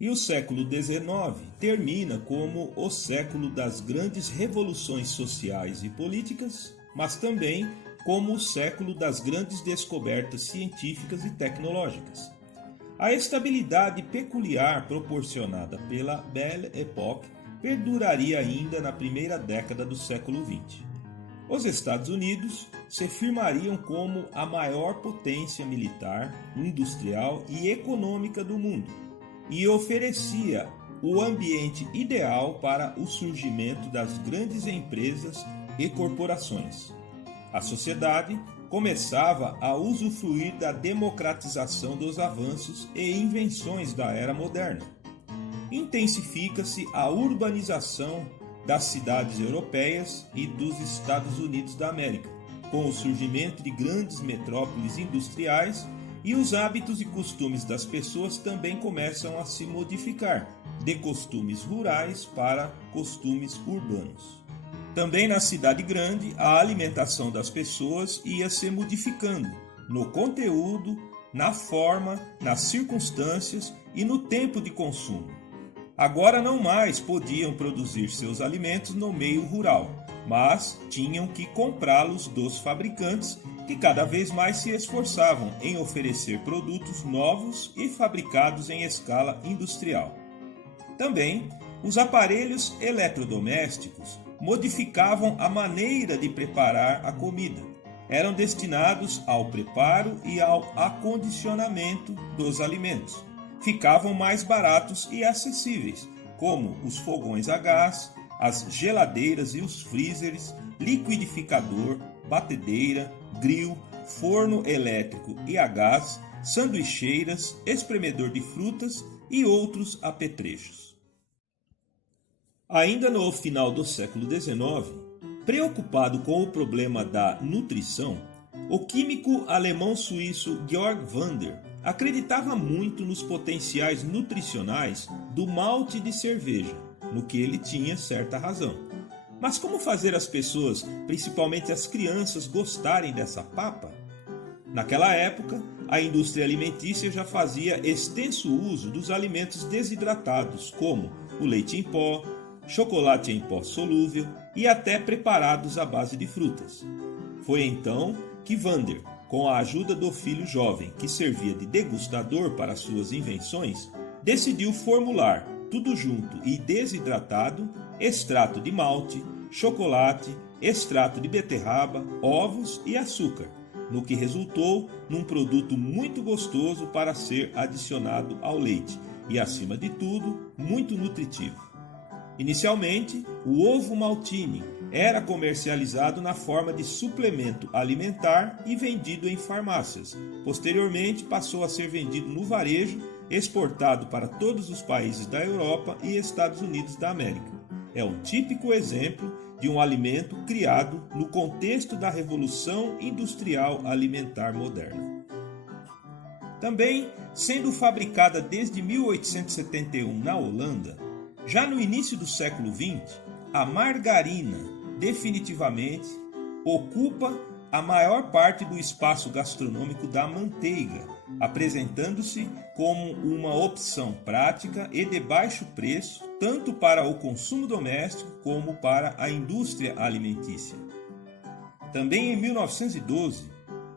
E o século XIX termina como o século das grandes revoluções sociais e políticas, mas também como o século das grandes descobertas científicas e tecnológicas. A estabilidade peculiar proporcionada pela Belle Époque perduraria ainda na primeira década do século XX. Os Estados Unidos se firmariam como a maior potência militar, industrial e econômica do mundo e oferecia o ambiente ideal para o surgimento das grandes empresas e corporações. A sociedade começava a usufruir da democratização dos avanços e invenções da era moderna. Intensifica-se a urbanização das cidades europeias e dos Estados Unidos da América, com o surgimento de grandes metrópoles industriais, e os hábitos e costumes das pessoas também começam a se modificar, de costumes rurais para costumes urbanos. Também na cidade grande, a alimentação das pessoas ia se modificando no conteúdo, na forma, nas circunstâncias e no tempo de consumo. Agora não mais podiam produzir seus alimentos no meio rural, mas tinham que comprá-los dos fabricantes que cada vez mais se esforçavam em oferecer produtos novos e fabricados em escala industrial. Também, os aparelhos eletrodomésticos modificavam a maneira de preparar a comida. Eram destinados ao preparo e ao acondicionamento dos alimentos. Ficavam mais baratos e acessíveis, como os fogões a gás, as geladeiras e os freezers, liquidificador, batedeira, grill, forno elétrico e a gás, sanduicheiras, espremedor de frutas e outros apetrechos. Ainda no final do século XIX, preocupado com o problema da nutrição, o químico alemão-suíço Georg Wander acreditava muito nos potenciais nutricionais do malte de cerveja, no que ele tinha certa razão. Mas como fazer as pessoas, principalmente as crianças, gostarem dessa papa? Naquela época, a indústria alimentícia já fazia extenso uso dos alimentos desidratados, como o leite em pó, chocolate em pó solúvel e até preparados à base de frutas. Foi então que Wander, com a ajuda do filho jovem que servia de degustador para suas invenções, decidiu formular, tudo junto e desidratado, extrato de malte, chocolate, extrato de beterraba, ovos e açúcar, no que resultou num produto muito gostoso para ser adicionado ao leite e, acima de tudo, muito nutritivo. Inicialmente, o ovo maltine era comercializado na forma de suplemento alimentar e vendido em farmácias. Posteriormente, passou a ser vendido no varejo, exportado para todos os países da Europa e Estados Unidos da América. É um típico exemplo de um alimento criado no contexto da Revolução Industrial Alimentar moderna. Também, sendo fabricada desde 1871 na Holanda, já no início do século XX, a margarina definitivamente ocupa a maior parte do espaço gastronômico da manteiga, apresentando-se como uma opção prática e de baixo preço, tanto para o consumo doméstico como para a indústria alimentícia. Também em 1912,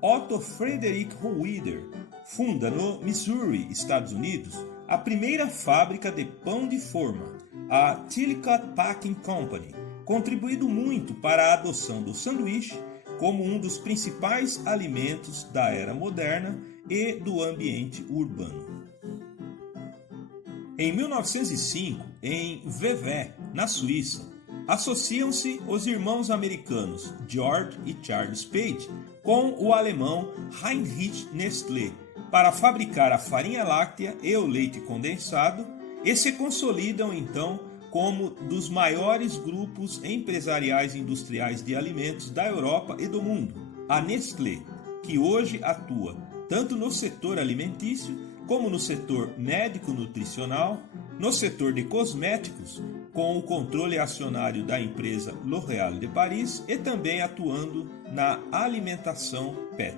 Otto Frederick Roeder funda no Missouri, Estados Unidos, a primeira fábrica de pão de forma, a Chillicothe Packing Company, contribuindo muito para a adoção do sanduíche como um dos principais alimentos da era moderna e do ambiente urbano. Em 1905, em Vevey, na Suíça, associam-se os irmãos americanos George e Charles Page com o alemão Heinrich Nestlé para fabricar a farinha láctea e o leite condensado e se consolidam então como dos maiores grupos empresariais industriais de alimentos da Europa e do mundo, a Nestlé, que hoje atua tanto no setor alimentício como no setor médico-nutricional, no setor de cosméticos, com o controle acionário da empresa L'Oréal de Paris e também atuando na alimentação PET.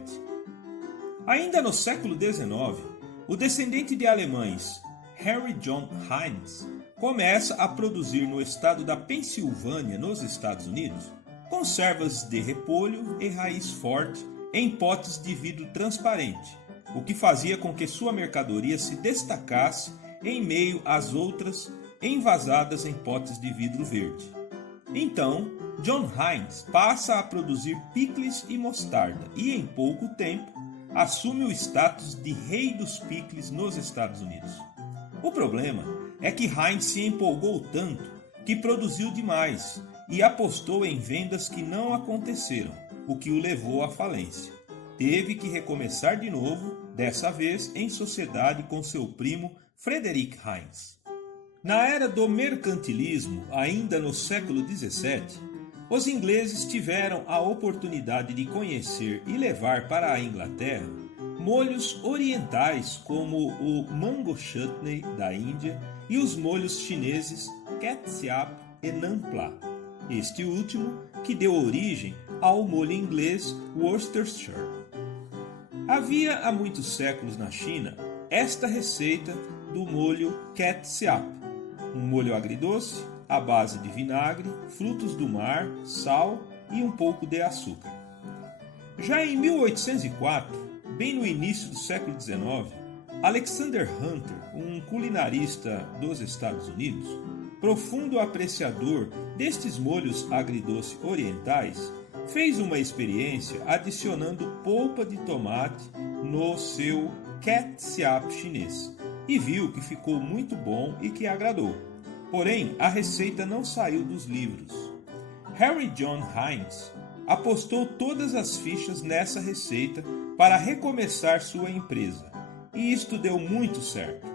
Ainda no século XIX, o descendente de alemães Harry John Heinz começa a produzir no estado da Pensilvânia, nos Estados Unidos, conservas de repolho e raiz forte em potes de vidro transparente, o que fazia com que sua mercadoria se destacasse em meio às outras envasadas em potes de vidro verde. Então, John Heinz passa a produzir picles e mostarda e, em pouco tempo, assume o status de rei dos picles nos Estados Unidos. O problema é que Heinz se empolgou tanto que produziu demais e apostou em vendas que não aconteceram, o que o levou à falência. Teve que recomeçar de novo, dessa vez em sociedade com seu primo Frederick Heinz. Na era do mercantilismo, ainda no século XVII, os ingleses tiveram a oportunidade de conhecer e levar para a Inglaterra molhos orientais como o mango chutney da Índia e os molhos chineses ketchup e nampla. Este último que deu origem ao molho inglês Worcestershire. Havia há muitos séculos na China esta receita do molho ketchup, um molho agridoce à base de vinagre, frutos do mar, sal e um pouco de açúcar. Já em 1804, bem no início do século XIX, Alexander Hunter, um culinarista dos Estados Unidos, profundo apreciador destes molhos agridoce orientais, fez uma experiência adicionando polpa de tomate no seu ketchup chinês e viu que ficou muito bom e que agradou. Porém, a receita não saiu dos livros. Harry John Heinz apostou todas as fichas nessa receita para recomeçar sua empresa, e isto deu muito certo.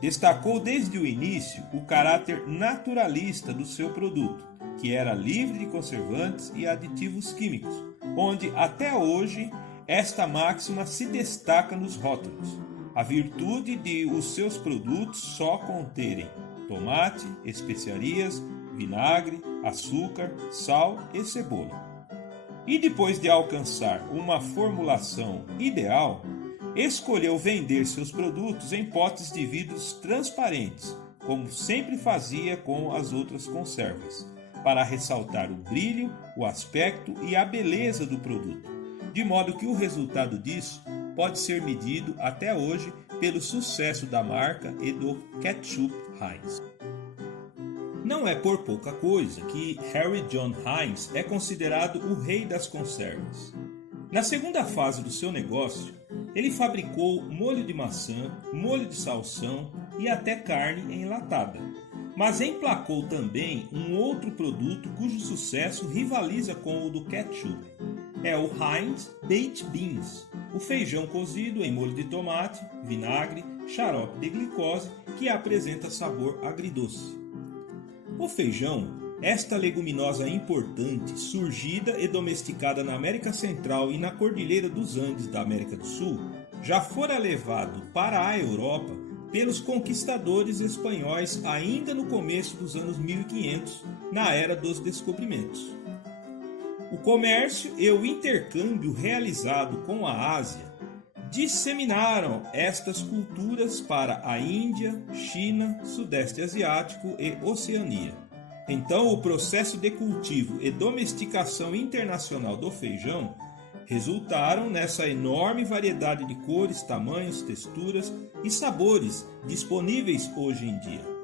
Destacou desde o início o caráter naturalista do seu produto, que era livre de conservantes e aditivos químicos, onde até hoje esta máxima se destaca nos rótulos, a virtude de os seus produtos só conterem tomate, especiarias, vinagre, açúcar, sal e cebola. E depois de alcançar uma formulação ideal, escolheu vender seus produtos em potes de vidros transparentes, como sempre fazia com as outras conservas, para ressaltar o brilho, o aspecto e a beleza do produto, de modo que o resultado disso pode ser medido até hoje pelo sucesso da marca e do ketchup Heinz. Não é por pouca coisa que Harry John Heinz é considerado o rei das conservas. Na segunda fase do seu negócio, ele fabricou molho de maçã, molho de salsão e até carne enlatada. Mas emplacou também um outro produto cujo sucesso rivaliza com o do ketchup. É o Heinz Baked Beans, o feijão cozido em molho de tomate, vinagre, xarope de glicose que apresenta sabor agridoce. O feijão, esta leguminosa importante, surgida e domesticada na América Central e na Cordilheira dos Andes da América do Sul, já fora levado para a Europa pelos conquistadores espanhóis ainda no começo dos anos 1500, na era dos descobrimentos. O comércio e o intercâmbio realizado com a Ásia disseminaram estas culturas para a Índia, China, Sudeste Asiático e Oceania. Então, o processo de cultivo e domesticação internacional do feijão resultaram nessa enorme variedade de cores, tamanhos, texturas e sabores disponíveis hoje em dia.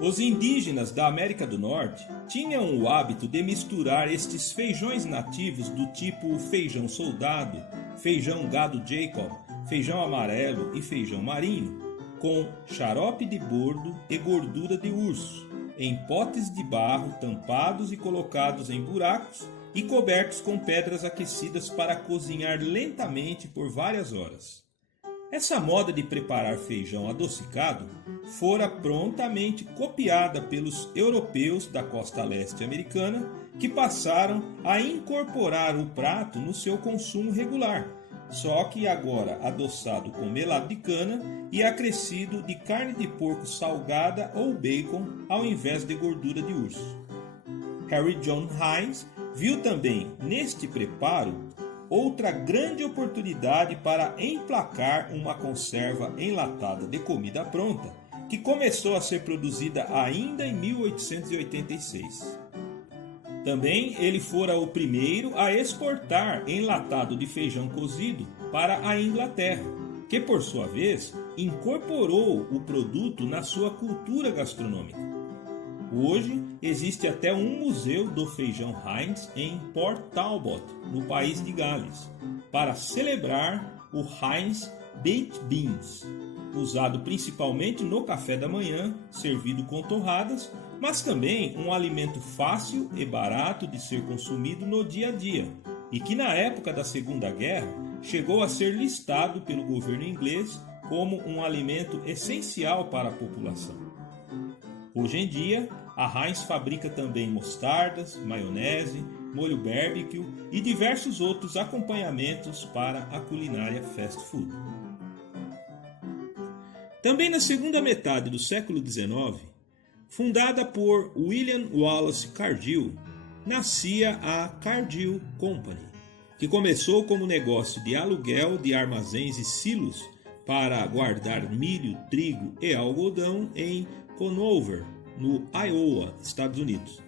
Os indígenas da América do Norte tinham o hábito de misturar estes feijões nativos do tipo feijão soldado, feijão gado Jacob, feijão amarelo e feijão marinho, com xarope de bordo e gordura de urso, em potes de barro tampados e colocados em buracos e cobertos com pedras aquecidas para cozinhar lentamente por várias horas. Essa moda de preparar feijão adocicado fora prontamente copiada pelos europeus da costa leste americana, que passaram a incorporar o prato no seu consumo regular, só que agora adoçado com melado de cana e acrescido de carne de porco salgada ou bacon ao invés de gordura de urso. Harry John Heinz viu também neste preparo outra grande oportunidade para emplacar uma conserva enlatada de comida pronta, que começou a ser produzida ainda em 1886. Também ele fora o primeiro a exportar enlatado de feijão cozido para a Inglaterra, que por sua vez incorporou o produto na sua cultura gastronômica. Hoje existe até um museu do feijão Heinz em Port Talbot, no país de Gales, para celebrar o Heinz Baked Beans, usado principalmente no café da manhã, servido com torradas, mas também um alimento fácil e barato de ser consumido no dia a dia, e que na época da Segunda Guerra chegou a ser listado pelo governo inglês como um alimento essencial para a população. Hoje em dia, a Heinz fabrica também mostardas, maionese, molho barbecue e diversos outros acompanhamentos para a culinária fast food. Também na segunda metade do século XIX, fundada por William Wallace Cargill, nascia a Cargill Company, que começou como negócio de aluguel de armazéns e silos para guardar milho, trigo e algodão em Conover, no Iowa, Estados Unidos.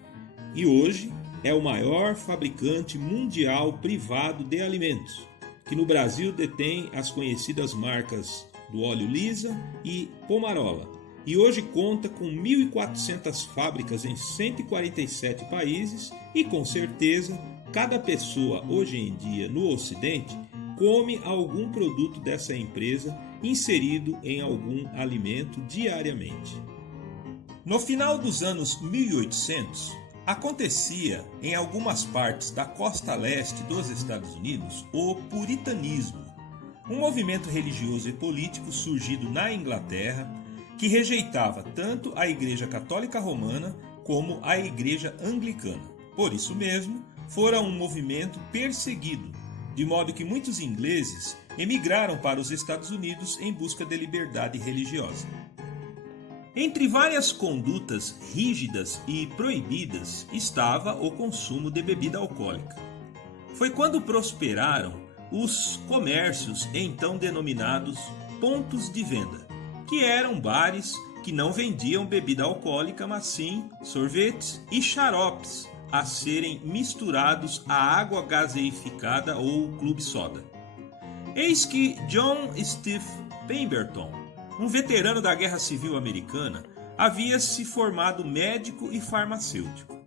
E hoje é o maior fabricante mundial privado de alimentos, que no Brasil detém as conhecidas marcas do óleo Lisa e Pomarola, e hoje conta com 1.400 fábricas em 147 países e, com certeza, cada pessoa hoje em dia no Ocidente come algum produto dessa empresa inserido em algum alimento diariamente. No final dos anos 1800, acontecia em algumas partes da costa leste dos Estados Unidos o puritanismo, um movimento religioso e político surgido na Inglaterra que rejeitava tanto a Igreja Católica Romana como a Igreja Anglicana. Por isso mesmo, fora um movimento perseguido, de modo que muitos ingleses emigraram para os Estados Unidos em busca de liberdade religiosa. Entre várias condutas rígidas e proibidas estava o consumo de bebida alcoólica. Foi quando prosperaram os comércios então denominados pontos de venda, que eram bares que não vendiam bebida alcoólica, mas sim sorvetes e xaropes a serem misturados à água gaseificada ou clube soda. Eis que John Steve Pemberton, um veterano da Guerra Civil Americana, havia se formado médico e farmacêutico.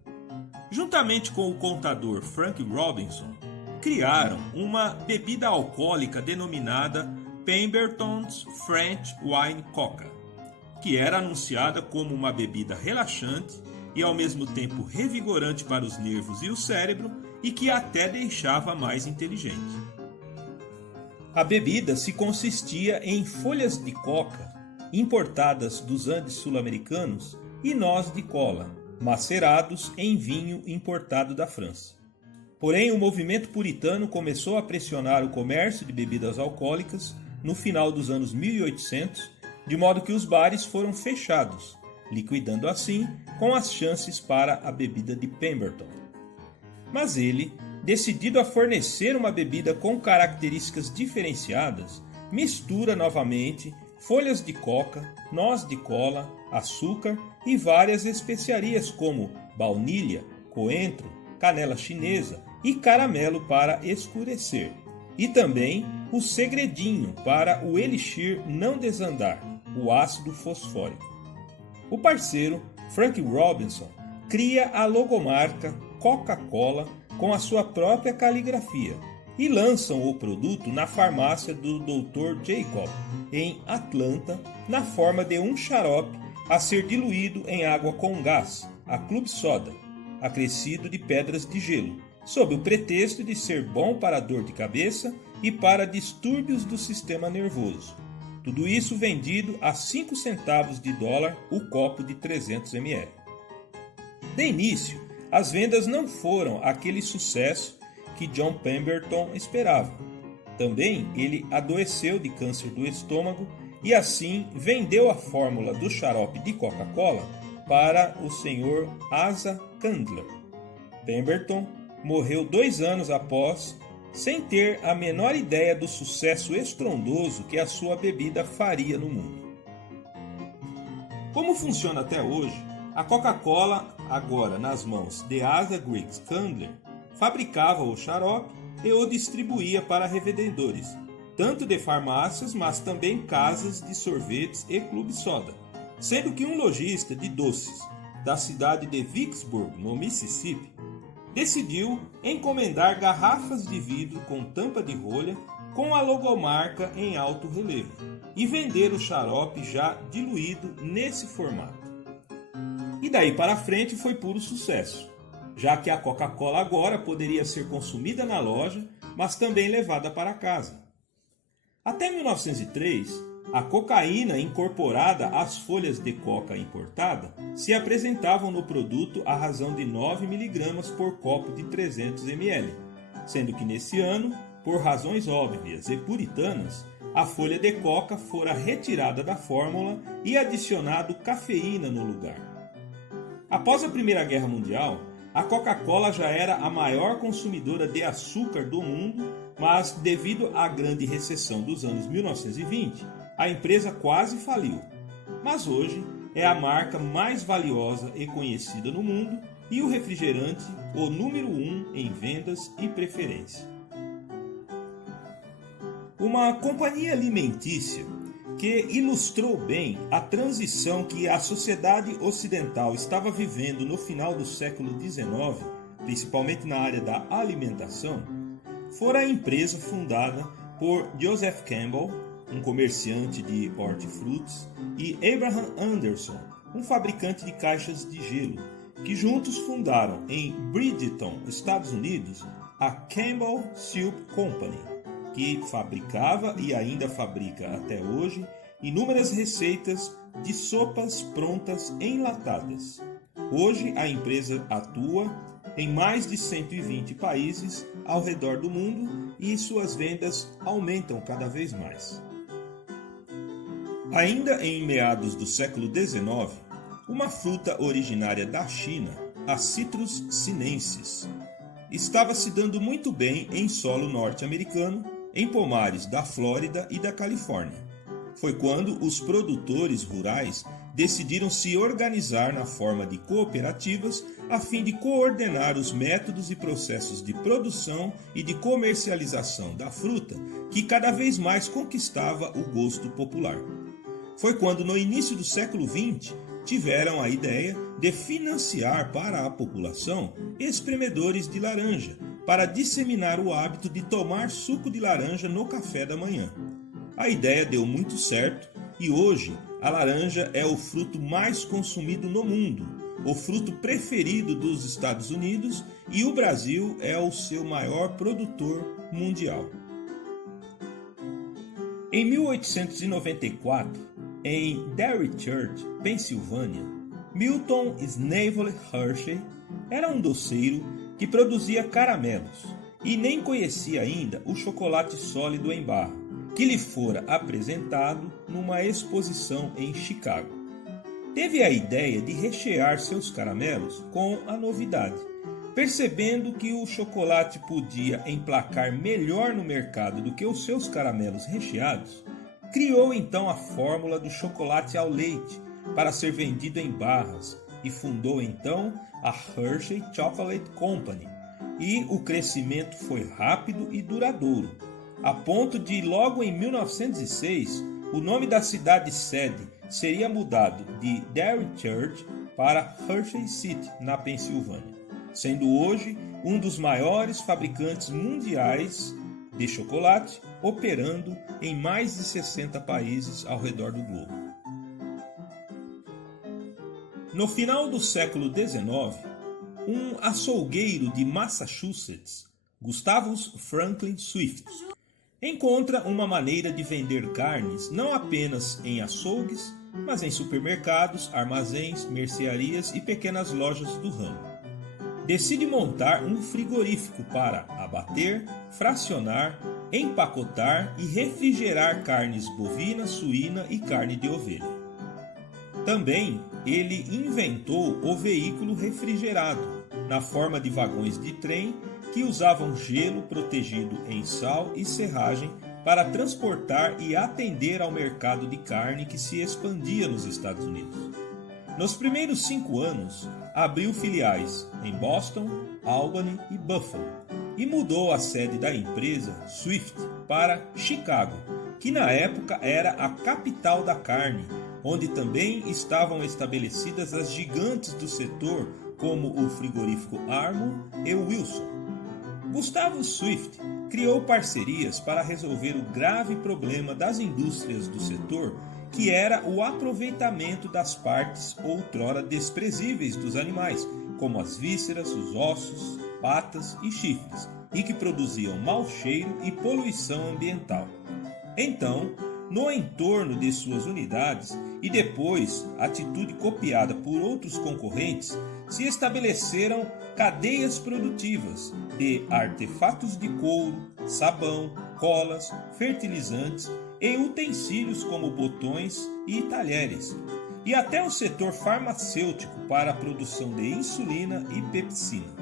Juntamente com o contador Frank Robinson, criaram uma bebida alcoólica denominada Pemberton's French Wine Coca, que era anunciada como uma bebida relaxante e ao mesmo tempo revigorante para os nervos e o cérebro e que até deixava mais inteligente. A bebida se consistia em folhas de coca importadas dos Andes sul-americanos e nós de cola, macerados em vinho importado da França. Porém, o movimento puritano começou a pressionar o comércio de bebidas alcoólicas no final dos anos 1800, de modo que os bares foram fechados, liquidando assim com as chances para a bebida de Pemberton. Mas ele, decidido a fornecer uma bebida com características diferenciadas, mistura novamente folhas de coca, noz de cola, açúcar e várias especiarias como baunilha, coentro, canela chinesa e caramelo para escurecer. E também o segredinho para o elixir não desandar, o ácido fosfórico. O parceiro, Frank Robinson, cria a logomarca Coca-Cola com a sua própria caligrafia e lançam o produto na farmácia do Dr. Jacob, em Atlanta, na forma de um xarope a ser diluído em água com gás, a club soda, acrescido de pedras de gelo, sob o pretexto de ser bom para dor de cabeça e para distúrbios do sistema nervoso. Tudo isso vendido a 5 centavos de dólar o copo de 300 ml. De início, as vendas não foram aquele sucesso que John Pemberton esperava. Também ele adoeceu de câncer do estômago e assim vendeu a fórmula do xarope de Coca-Cola para o Sr. Asa Candler. Pemberton morreu 2 anos após sem ter a menor ideia do sucesso estrondoso que a sua bebida faria no mundo. Como funciona até hoje, a Coca-Cola, agora nas mãos de Asa Griggs Candler, fabricava o xarope e o distribuía para revendedores, tanto de farmácias, mas também casas de sorvetes e clube soda, sendo que um lojista de doces da cidade de Vicksburg, no Mississippi, decidiu encomendar garrafas de vidro com tampa de rolha com a logomarca em alto relevo e vender o xarope já diluído nesse formato. E daí para frente foi puro sucesso, já que a Coca-Cola agora poderia ser consumida na loja, mas também levada para casa. Até 1903, a cocaína incorporada às folhas de coca importada se apresentavam no produto à razão de 9 mg por copo de 300 ml, sendo que nesse ano, por razões óbvias e puritanas, a folha de coca fora retirada da fórmula e adicionado cafeína no lugar. Após a Primeira Guerra Mundial, a Coca-Cola já era a maior consumidora de açúcar do mundo, mas devido à grande recessão dos anos 1920, a empresa quase faliu. Mas hoje é a marca mais valiosa e conhecida no mundo e o refrigerante o número 1 em vendas e preferência. Uma companhia alimentícia que ilustrou bem a transição que a sociedade ocidental estava vivendo no final do século XIX, principalmente na área da alimentação, fora a empresa fundada por Joseph Campbell, um comerciante de hortifrutis, e Abraham Anderson, um fabricante de caixas de gelo, que juntos fundaram em Bridgeton, Estados Unidos, a Campbell Soup Company, que fabricava e ainda fabrica até hoje inúmeras receitas de sopas prontas enlatadas. Hoje a empresa atua em mais de 120 países ao redor do mundo e suas vendas aumentam cada vez mais. Ainda em meados do século XIX, uma fruta originária da China, a Citrus sinensis, estava se dando muito bem em solo norte-americano, em pomares da Flórida e da Califórnia. Foi quando os produtores rurais decidiram se organizar na forma de cooperativas a fim de coordenar os métodos e processos de produção e de comercialização da fruta que cada vez mais conquistava o gosto popular. Foi quando, no início do século XX, tiveram a ideia de financiar para a população espremedores de laranja, para disseminar o hábito de tomar suco de laranja no café da manhã. A ideia deu muito certo e hoje a laranja é o fruto mais consumido no mundo, o fruto preferido dos Estados Unidos, e o Brasil é o seu maior produtor mundial. Em 1894, em Dairy Church, Pensilvânia, Milton Snavely Hershey era um doceiro que produzia caramelos e nem conhecia ainda o chocolate sólido em barra, que lhe fora apresentado numa exposição em Chicago. Teve a ideia de rechear seus caramelos com a novidade. Percebendo que o chocolate podia emplacar melhor no mercado do que os seus caramelos recheados, criou então a fórmula do chocolate ao leite para ser vendido em barras e fundou então a Hershey Chocolate Company. E o crescimento foi rápido e duradouro, a ponto de logo em 1906 o nome da cidade sede seria mudado de Dairy Church para Hershey City, na Pensilvânia, sendo hoje um dos maiores fabricantes mundiais de chocolate, operando em mais de 60 países ao redor do globo. No final do século XIX, um açougueiro de Massachusetts, Gustavus Franklin Swift, encontra uma maneira de vender carnes não apenas em açougues, mas em supermercados, armazéns, mercearias e pequenas lojas do ramo. Decide montar um frigorífico para abater, fracionar, empacotar e refrigerar carnes bovina, suína e carne de ovelha. Também ele inventou o veículo refrigerado, na forma de vagões de trem que usavam gelo protegido em sal e serragem para transportar e atender ao mercado de carne que se expandia nos Estados Unidos. Nos primeiros 5 anos, abriu filiais em Boston, Albany e Buffalo e mudou a sede da empresa Swift para Chicago, que na época era a capital da carne, onde também estavam estabelecidas as gigantes do setor como o frigorífico Armour e Wilson. Gustavo Swift criou parcerias para resolver o grave problema das indústrias do setor, que era o aproveitamento das partes outrora desprezíveis dos animais, como as vísceras, os ossos, patas e chifres, e que produziam mau cheiro e poluição ambiental. Então, no entorno de suas unidades, e depois atitude copiada por outros concorrentes, se estabeleceram cadeias produtivas de artefatos de couro, sabão, colas, fertilizantes e utensílios como botões e talheres, e até o setor farmacêutico para a produção de insulina e pepsina.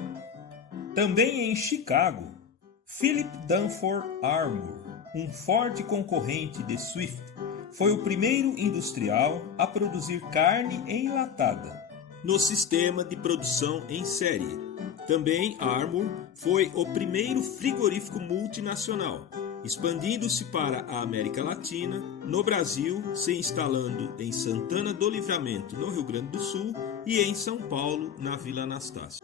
Também em Chicago, Philip Dunford Armour, um forte concorrente de Swift, foi o primeiro industrial a produzir carne enlatada no sistema de produção em série. Também Armour foi o primeiro frigorífico multinacional, expandindo-se para a América Latina, no Brasil, se instalando em Santana do Livramento, no Rio Grande do Sul, e em São Paulo, na Vila Anastácio.